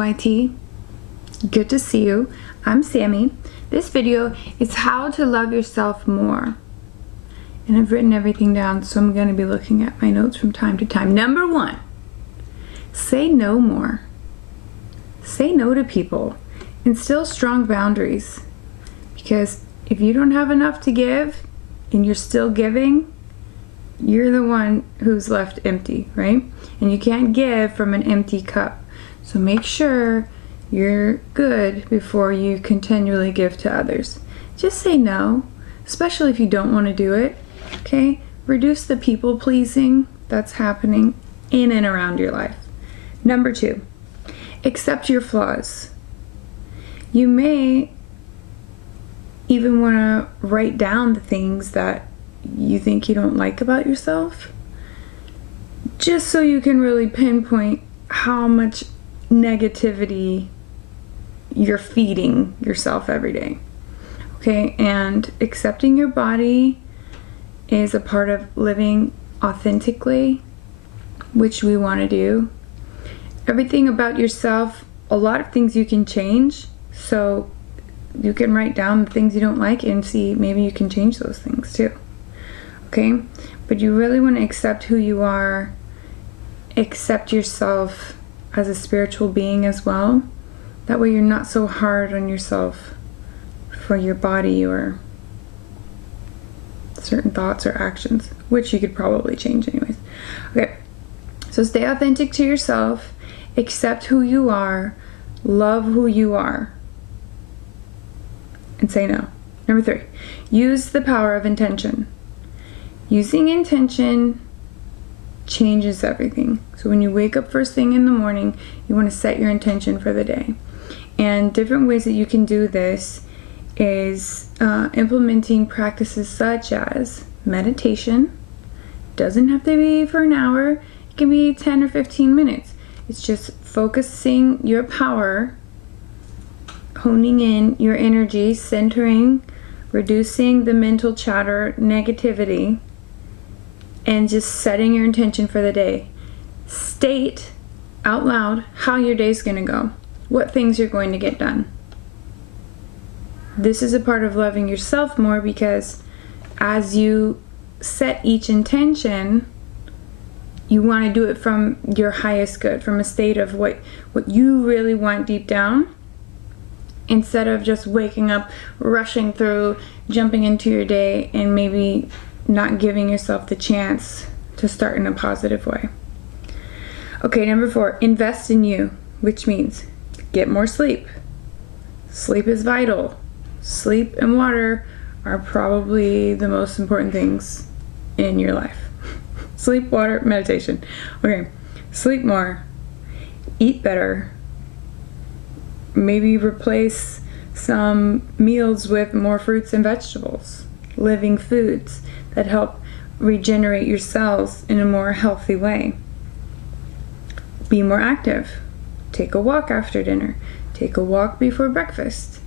YT. Good to see you. I'm Sami. This video is how to love yourself more. And I've written everything down, so I'm going to be looking at my notes from time to time. Number 1, say no more. Say no to people. Instill strong boundaries. Because if you don't have enough to give and you're still giving, you're the one who's left empty, right? And you can't give from an empty cup. So make sure you're good before you continually give to others. Just say no, especially if you don't want to do it, okay? Reduce the people pleasing that's happening in and around your life. Number 2, accept your flaws. You may even want to write down the things that you think you don't like about yourself, just so you can really pinpoint how much negativity you're feeding yourself every day. Okay, and accepting your body is a part of living authentically, which we want to do. Everything about yourself, a lot of things you can change, so you can write down the things you don't like and see maybe you can change those things too. Okay, but you really want to accept who you are, accept yourself as a spiritual being as well. That way you're not so hard on yourself for your body or certain thoughts or actions, which you could probably change anyways. Okay, so stay authentic to yourself, accept who you are, love who you are, and say no. Number 3, use the power of intention. Using intention changes everything. So when you wake up first thing in the morning, you want to set your intention for the day. And different ways that you can do this is implementing practices such as meditation. Doesn't have to be for an hour. It can be 10 or 15 minutes. It's just focusing your power, honing in your energy, centering, reducing the mental chatter, negativity, and just setting your intention for the day. State out loud how your day's going to go, what things you're going to get done. This is a part of loving yourself more, because as you set each intention, you want to do it from your highest good, from a state of what you really want deep down, instead of just waking up, rushing through, jumping into your day, and maybe not giving yourself the chance to start in a positive way. Okay, number 4, invest in you, which means get more sleep. Sleep is vital. Sleep and water are probably the most important things in your life. Sleep, water, meditation. Okay, sleep more, eat better, maybe replace some meals with more fruits and vegetables, living foods that help regenerate your cells in a more healthy way. Be more active. Take a walk after dinner. Take a walk before breakfast.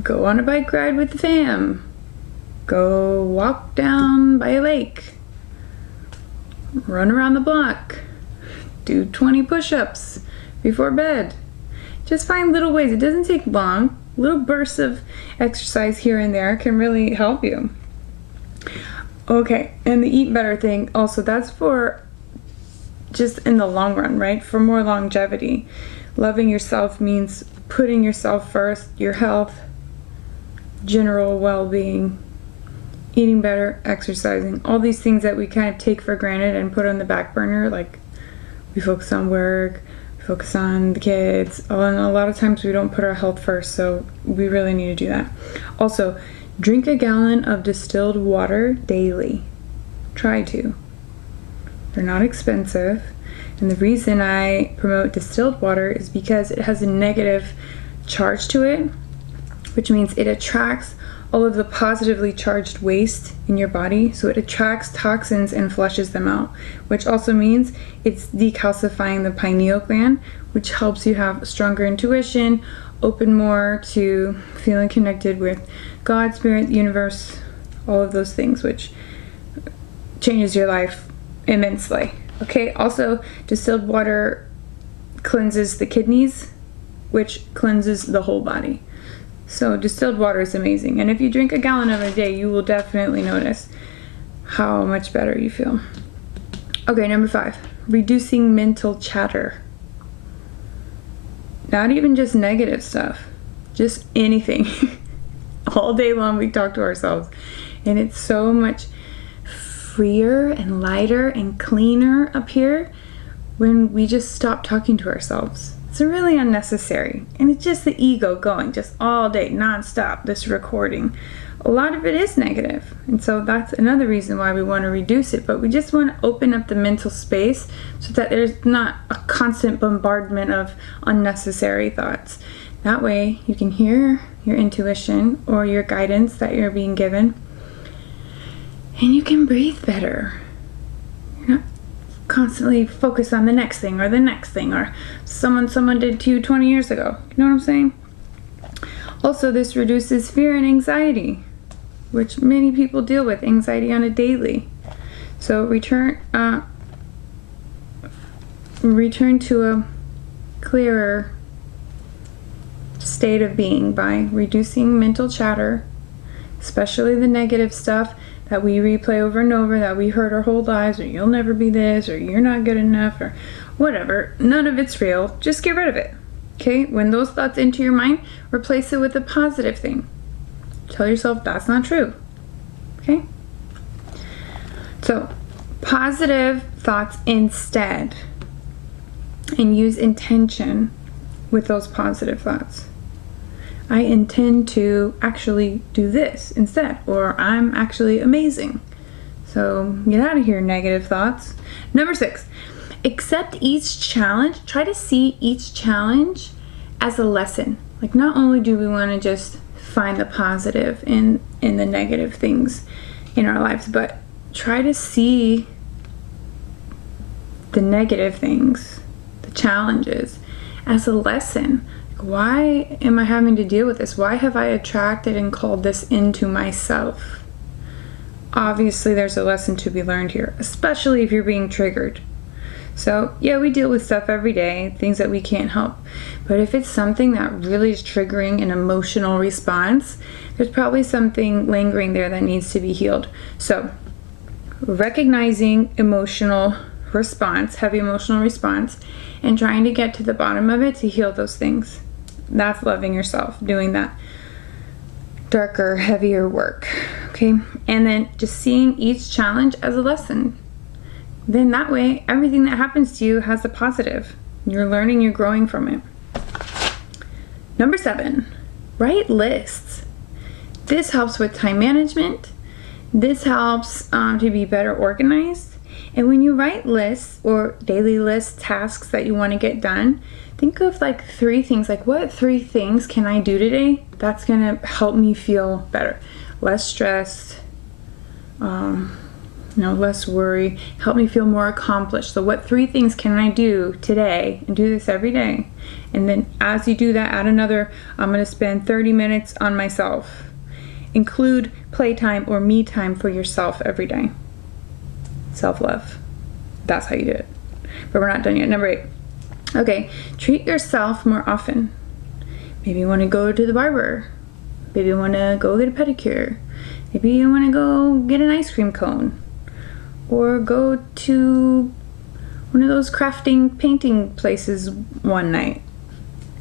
Go on a bike ride with the fam. Go walk down by a lake. Run around the block. Do 20 push-ups before bed. Just find little ways. It doesn't take long. Little bursts of exercise here and there can really help you. Okay, and the eat better thing also, that's for just in the long run, right? For more longevity. Loving yourself means putting yourself first, your health, general well-being, eating better, exercising, all these things that we kind of take for granted and put on the back burner. Like, we focus on work, we focus on the kids, and a lot of times we don't put our health first, so we really need to do that. Also, drink a gallon of distilled water daily. Try to. They're not expensive, and the reason I promote distilled water is because it has a negative charge to it, which means it attracts all of the positively charged waste in your body. So it attracts toxins and flushes them out, which also means it's decalcifying the pineal gland, which helps you have stronger intuition, open more to feeling connected with God, Spirit, the universe, all of those things, which changes your life immensely. Okay, also distilled water cleanses the kidneys, which cleanses the whole body. So distilled water is amazing. And if you drink a gallon of it a day, you will definitely notice how much better you feel. Okay, number 5, reducing mental chatter. Not even just negative stuff, just anything. All day long we talk to ourselves, and it's so much freer and lighter and cleaner up here when we just stop talking to ourselves. It's really unnecessary, and it's just the ego going just all day non-stop, this recording. A lot of it is negative, and so that's another reason why we want to reduce it. But we just want to open up the mental space so that there's not a constant bombardment of unnecessary thoughts. That way you can hear your intuition or your guidance that you're being given, and you can breathe better. You're not constantly focused on the next thing or the next thing or someone did to you 20 years ago. You know what I'm saying? Also, this reduces fear and anxiety, which many people deal with anxiety on a daily. So return to a clearer state of being by reducing mental chatter, especially the negative stuff that we replay over and over, that we heard our whole lives, or you'll never be this, or you're not good enough, or whatever. None of it's real. Just get rid of it. Okay? When those thoughts enter your mind, replace it with a positive thing. Tell yourself that's not true. Okay? So, positive thoughts instead, and use intention with those positive thoughts. I intend to actually do this instead, or I'm actually amazing. So get out of here, negative thoughts. Number 6, accept each challenge. Try to see each challenge as a lesson. Like, not only do we want to just find the positive in the negative things in our lives, but try to see the negative things, the challenges, as a lesson. Why am I having to deal with this? Why have I attracted and called this into myself? Obviously, there's a lesson to be learned here, especially if you're being triggered. So, yeah, we deal with stuff every day, things that we can't help. But if it's something that really is triggering an emotional response, there's probably something lingering there that needs to be healed. So, recognizing emotional response, heavy emotional response, and trying to get to the bottom of it to heal those things. That's loving yourself, doing that darker, heavier work. Okay? And then just seeing each challenge as a lesson. Then that way, everything that happens to you has a positive. You're learning, you're growing from it. Number 7, write lists. This helps with time management. This helps to be better organized. And when you write lists or daily lists, tasks that you want to get done, think of like 3 things. Like, what 3 things can I do today that's going to help me feel better? Less stressed, less worry, help me feel more accomplished. So what 3 things can I do today, and do this every day? And then as you do that, add another, I'm going to spend 30 minutes on myself. Include playtime or me time for yourself every day. Self-love. That's how you do it. But we're not done yet. Number 8. Okay, treat yourself more often. Maybe you want to go to the barber. Maybe you want to go get a pedicure. Maybe you want to go get an ice cream cone. Or go to one of those crafting, painting places one night.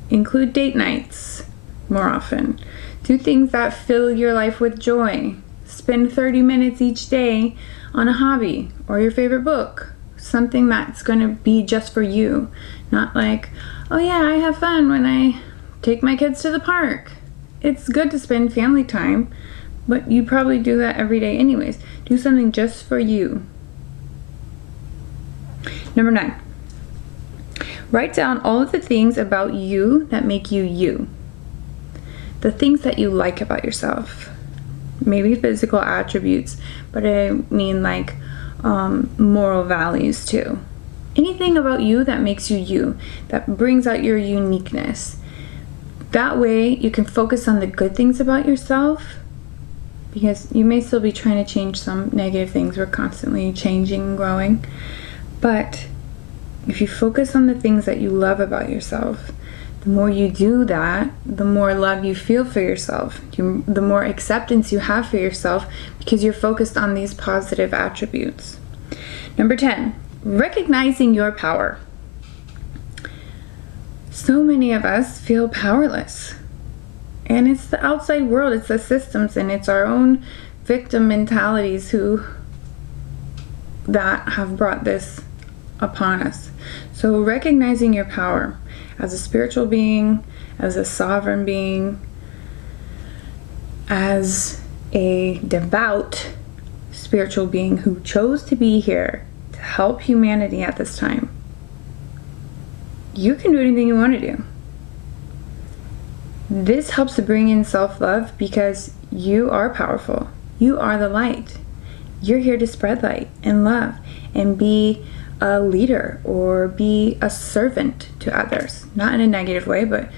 Include date nights more often. Do things that fill your life with joy. Spend 30 minutes each day on a hobby or your favorite book. Something that's going to be just for you. Not like, oh yeah, I have fun when I take my kids to the park. It's good to spend family time, but you probably do that every day anyways. Do something just for you. Number 9. Write down all of the things about you that make you you. The things that you like about yourself. Maybe physical attributes, but I mean like moral values too. Anything about you that makes you you, that brings out your uniqueness. That way you can focus on the good things about yourself, because you may still be trying to change some negative things. We're constantly changing and growing. But If you focus on the things that you love about yourself, the more you do that, the more love you feel for yourself, the more acceptance you have for yourself, because you're focused on these positive attributes. Number 10, recognizing your power. So many of us feel powerless. And it's the outside world, it's the systems, and it's our own victim mentalities that have brought this upon us. So recognizing your power as a spiritual being, as a sovereign being, as a devout spiritual being who chose to be here to help humanity at this time. You can do anything you want to do. This helps to bring in self-love because you are powerful. You are the light. You're here to spread light and love and be a leader or be a servant to others. Not in a negative way, but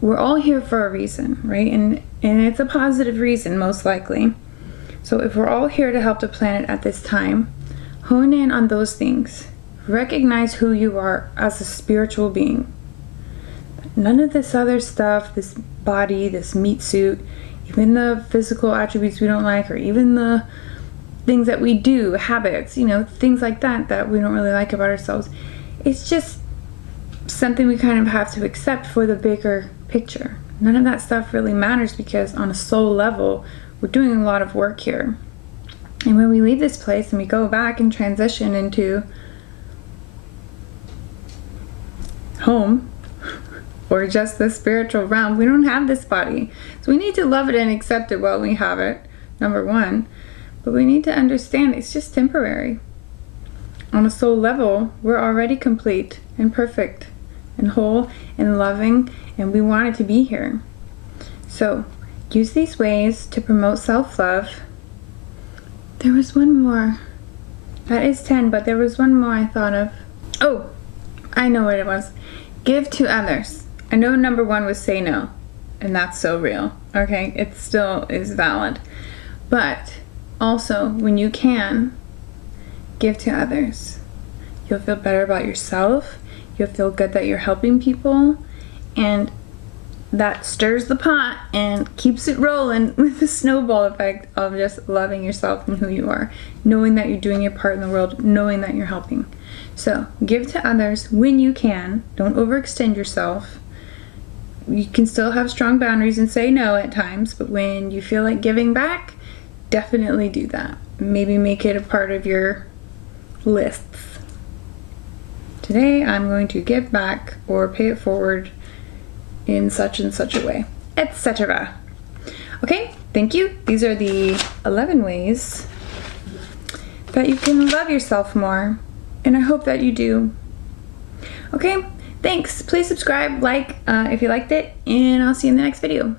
we're all here for a reason, right? And it's a positive reason, most likely. So if we're all here to help the planet at this time, hone in on those things. Recognize who you are as a spiritual being. None of this other stuff, this body, this meat suit, even the physical attributes we don't like, or even the things that we do, habits, things like that we don't really like about ourselves. It's just something we kind of have to accept for the bigger picture. None of that stuff really matters because on a soul level, we're doing a lot of work here. And when we leave this place and we go back and transition into home, or just the spiritual realm, we don't have this body. So we need to love it and accept it while we have it, number one. But we need to understand it's just temporary. On a soul level, we're already complete and perfect and whole and loving, and we wanted to be here. So use these ways to promote self-love. There was one more. That is 10, but there was one more I thought of. Oh, I know what it was. Give to others. I know number 1 was say no, and that's so real. Okay, it still is valid. But also, when you can, give to others. You'll feel better about yourself. You'll feel good that you're helping people. And that stirs the pot and keeps it rolling with the snowball effect of just loving yourself and who you are. Knowing that you're doing your part in the world. Knowing that you're helping. So, give to others when you can. Don't overextend yourself. You can still have strong boundaries and say no at times. But when you feel like giving back, definitely do that. Maybe make it a part of your lists. Today I'm going to give back or pay it forward in such and such a way, etc. Okay, thank you. These are the 11 ways that you can love yourself more, and I hope that you do. Okay, thanks. Please subscribe, like if you liked it, and I'll see you in the next video.